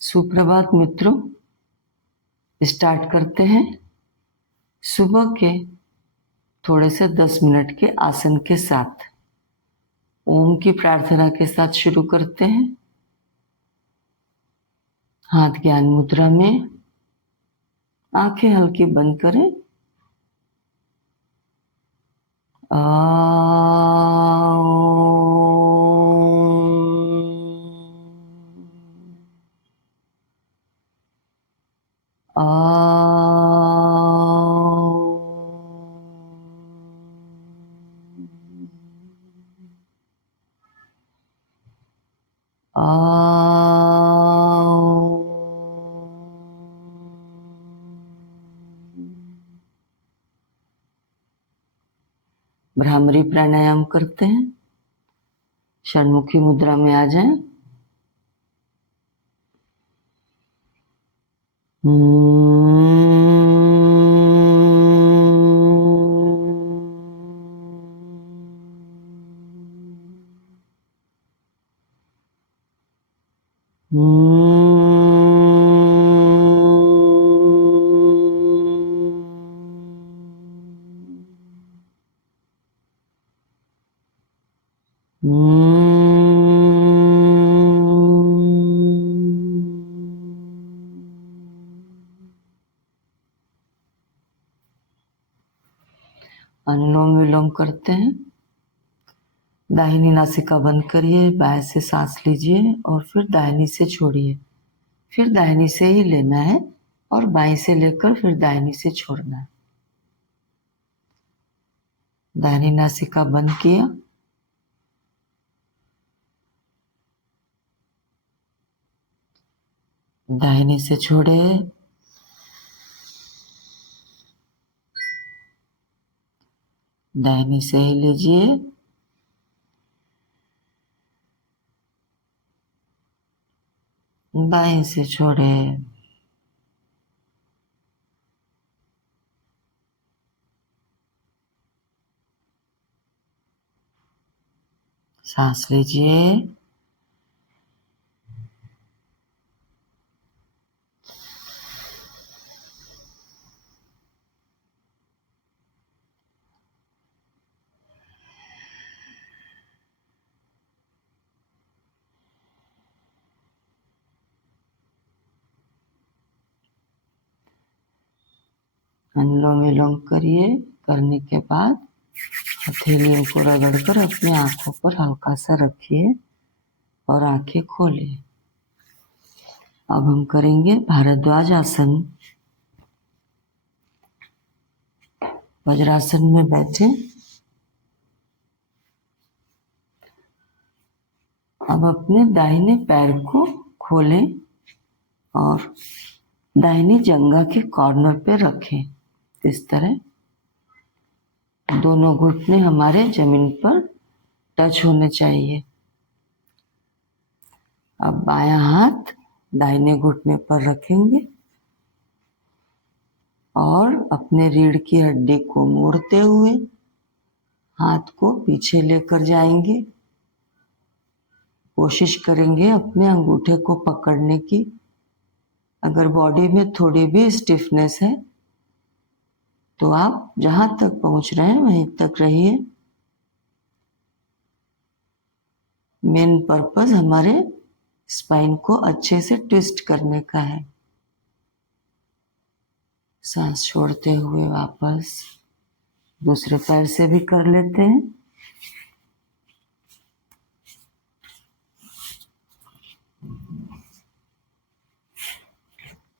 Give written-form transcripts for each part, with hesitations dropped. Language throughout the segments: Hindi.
सुप्रभात मित्रों, स्टार्ट करते हैं। सुबह के थोड़े से 10 मिनट के आसन के साथ ओम की प्रार्थना के साथ शुरू करते हैं। हाथ ज्ञान मुद्रा में, आंखें हल्की बंद करें। भ्रामरी प्राणायाम करते हैं। षण्मुखी मुद्रा में आ जाएं। अनुलोम विलोम करते हैं। दाहिनी नासिका बंद करिए, बाएं से सांस लीजिए और फिर दाहिनी से छोड़िए। फिर दाहिनी से ही लेना है और बाएं से लेकर फिर दाहिनी से छोड़ना है। दाहिनी नासिका बंद किया, दाहिनी से छोड़े, दाहिनी से ही लीजिए, बाएं से छोड़े। सांस लीजिए, अनुलोम विलोम करिए। करने के बाद हथेलियों को रगड़कर अपनी आंखों पर हल्का सा रखिए और आंखें खोलिए। अब हम करेंगे भारद्वाज आसन। वज्रासन में बैठे। अब अपने दाहिने पैर को खोलें और दाहिनी जंघा के कॉर्नर पे रखें। इस तरह दोनों घुटने हमारे जमीन पर टच होने चाहिए। अब बायां हाथ दाहिने घुटने पर रखेंगे और अपने रीढ़ की हड्डी को मोड़ते हुए हाथ को पीछे लेकर जाएंगे। कोशिश करेंगे अपने अंगूठे को पकड़ने की। अगर बॉडी में थोड़ी भी स्टिफनेस है तो आप जहां तक पहुंच रहे हैं वहीं तक रहिए। मेन पर्पस हमारे स्पाइन को अच्छे से ट्विस्ट करने का है। सांस छोड़ते हुए वापस दूसरे पैर से भी कर लेते हैं।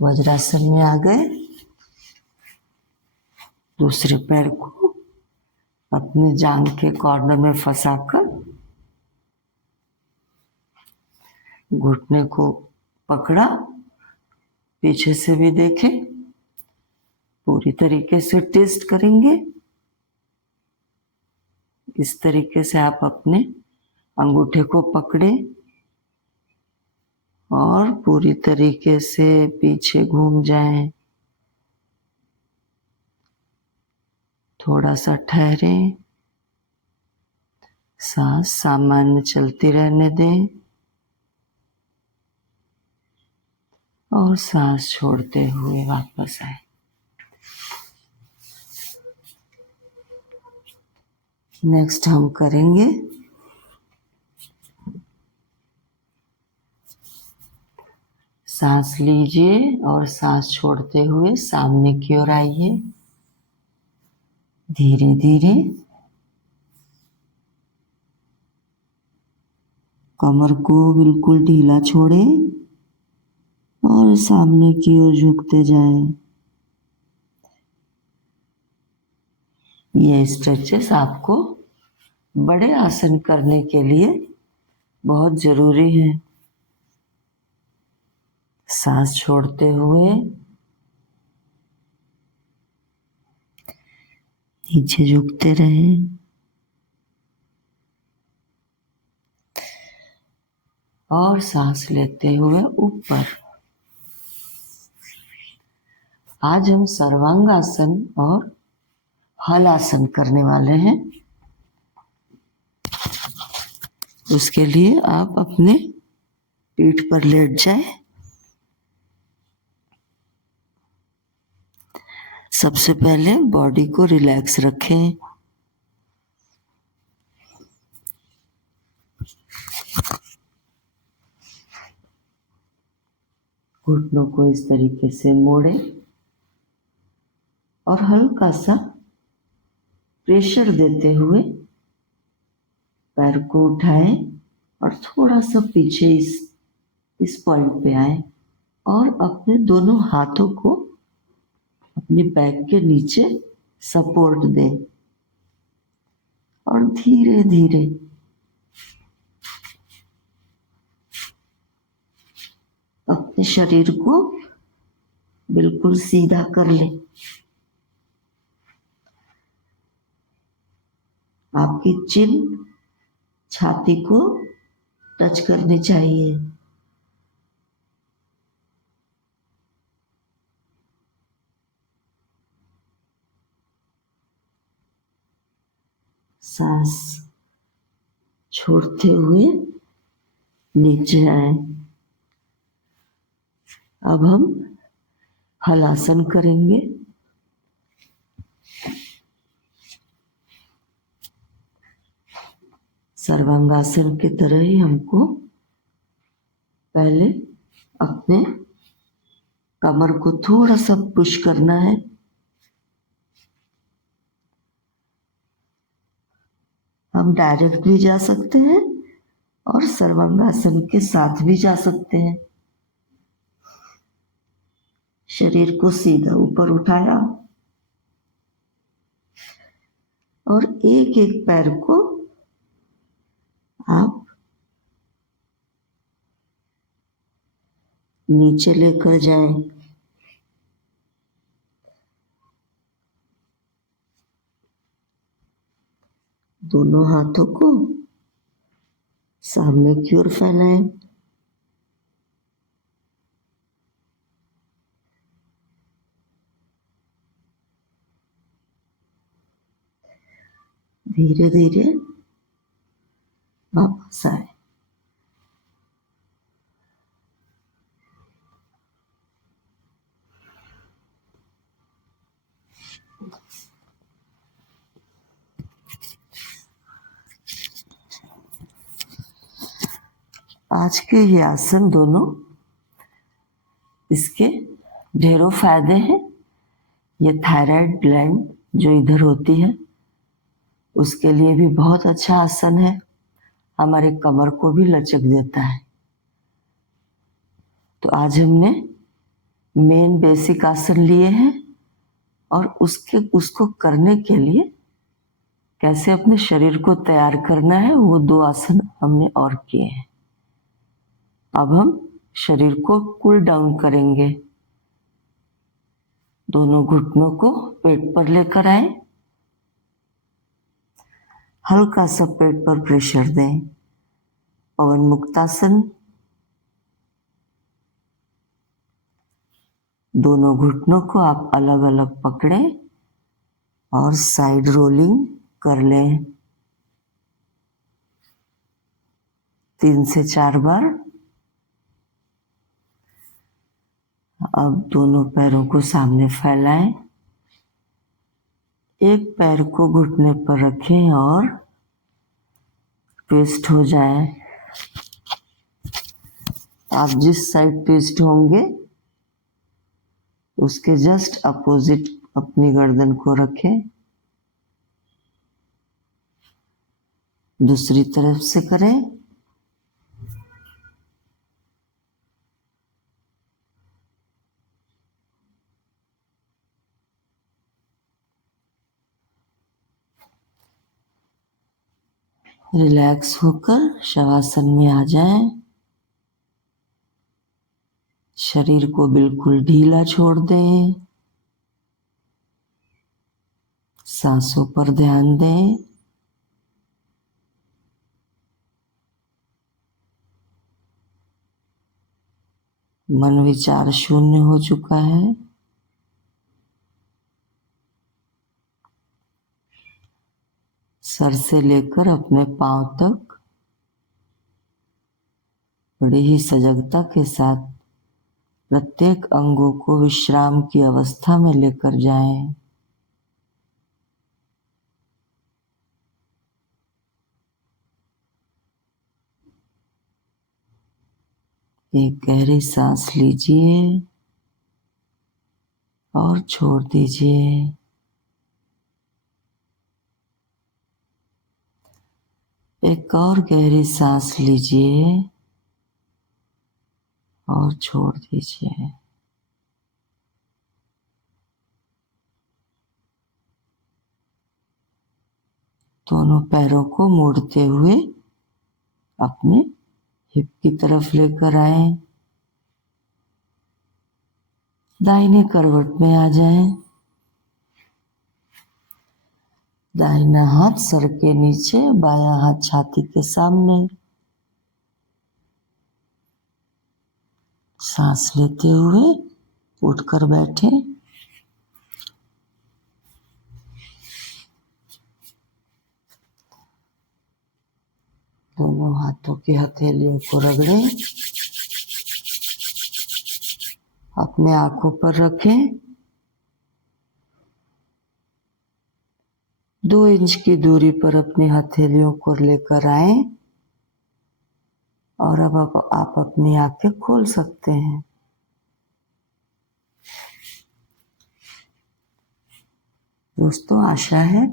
वज्रासन में आ गए। दूसरे पैर को अपने जांघ के कॉर्नर में फंसाकर घुटने को पकड़ा। पीछे से भी देखें। पूरी तरीके से ट्विस्ट करेंगे। इस तरीके से आप अपने अंगूठे को पकड़े और पूरी तरीके से पीछे घूम जाएं। थोड़ा सा ठहरे, सांस सामान्य चलती रहने दें। और सांस छोड़ते हुए वापस आए। नेक्स्ट हम करेंगे सांस लीजिए और सांस छोड़ते हुए सामने की ओर आइए। धीरे धीरे कमर को बिल्कुल ढीला छोड़ें और सामने की ओर झुकते जाएं। ये स्ट्रेचेस आपको बड़े आसन करने के लिए बहुत जरूरी है। सांस छोड़ते हुए नीचे झुकते रहें और सांस लेते हुए ऊपर। आज हम सर्वांगासन और हलासन करने वाले हैं। उसके लिए आप अपने पीठ पर लेट जाएं। सबसे पहले बॉडी को रिलैक्स रखें। घुटनों को इस तरीके से मोड़ें और हल्का सा प्रेशर देते हुए पैर को उठाएं और थोड़ा सा पीछे इस पॉइंट पे आए और अपने दोनों हाथों को अपनी बैक के नीचे सपोर्ट दें और धीरे धीरे अपने शरीर को बिल्कुल सीधा कर लें। आपकी चिन छाती को टच करनी चाहिए। सांस छोड़ते हुए नीचे आए। अब हम हलासन करेंगे। सर्वांगासन की तरह ही हमको पहले अपने कमर को थोड़ा सा पुश करना है। हम डायरेक्ट भी जा सकते हैं और सर्वांगासन के साथ भी जा सकते हैं। शरीर को सीधा ऊपर उठाया और एक एक पैर को आप नीचे लेकर जाएं। दोनों हाथों को सामने की ओर फैलाएं। धीरे धीरे वापस आए। आज के ये आसन दोनों, इसके ढेरों फायदे हैं। ये थायराइड ग्लैंड जो इधर होती है उसके लिए भी बहुत अच्छा आसन है। हमारे कमर को भी लचक देता है। तो आज हमने मेन बेसिक आसन लिए हैं और उसको करने के लिए कैसे अपने शरीर को तैयार करना है वो दो आसन हमने और किए हैं। अब हम शरीर को कूल डाउन करेंगे। दोनों घुटनों को पेट पर लेकर आए। हल्का सा पेट पर प्रेशर दें। पवन मुक्तासन। दोनों घुटनों को आप अलग अलग पकड़ें और साइड रोलिंग कर लें 3 से 4 बार। अब दोनों पैरों को सामने फैलाएं, एक पैर को घुटने पर रखें और ट्विस्ट हो जाए। आप जिस साइड ट्विस्ट होंगे उसके जस्ट अपोजिट अपनी गर्दन को रखें। दूसरी तरफ से करें। रिलैक्स होकर शवासन में आ जाएं। शरीर को बिल्कुल ढीला छोड़ दें। सांसों पर ध्यान दें। मन विचार शून्य हो चुका है। सर से लेकर अपने पांव तक बड़ी ही सजगता के साथ प्रत्येक अंगों को विश्राम की अवस्था में लेकर जाएं। एक गहरी सांस लीजिए और छोड़ दीजिए। एक और गहरी सांस लीजिए और छोड़ दीजिए। दोनों पैरों को मोड़ते हुए अपने हिप की तरफ लेकर आए। दाहिने करवट में आ जाएं। दाहिना हाथ सर के नीचे, बायां हाथ छाती के सामने। सांस लेते हुए उठकर बैठे। दोनों हाथों की हथेलियों को रगड़ें। अपने आंखों पर रखें। 2 इंच की दूरी पर अपनी हथेलियों को लेकर आए और अब आप अपनी आंखें खोल सकते हैं। दोस्तों, आशा है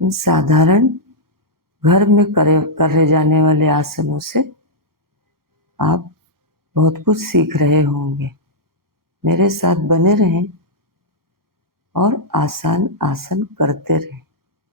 इन साधारण घर में करे जाने वाले आसनों से आप बहुत कुछ सीख रहे होंगे। मेरे साथ बने रहें और आसान आसन करते रहें।